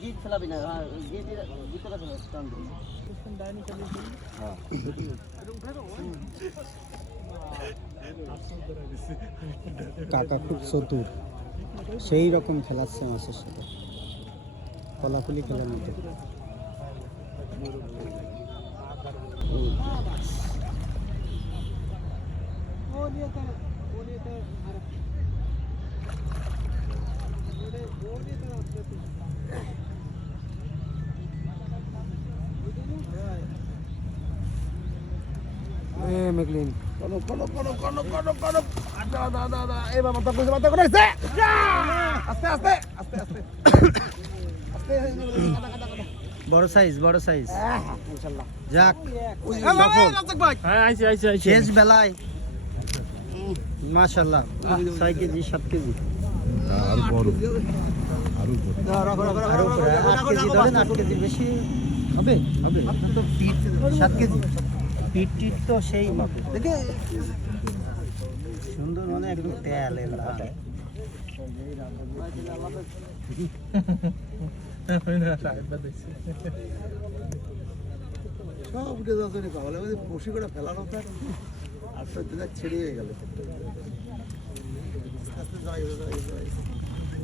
গিট ফেলাবি না, গিটের ভিতরে ফেলা টান দিবি। কাকা খুব চতুর, সেই রকম খেলাচ্ছে মাছের সাথে, কলাকুলি খেলার মতো। মেঘলিন বড় সাইজ, বড় সাইজ। যাক শেষ বেলায় মাশাআল্লাহ 6 কেজি 7 কেজি আর বড়, আরো বড়, আরো 8 কেজি ধরেন, 8 কেজি বেশি হবে। আপনার তো পিট 7 কেজি, পিট টিট তো সেই মাপে দেখে সুন্দর, মানে একদম তেলের লাল। সব উঠে যাচ্ছে না, কাবলে বসে করে ফেলানো আর তো ছেড়ে গেল। আস্তে আস্তে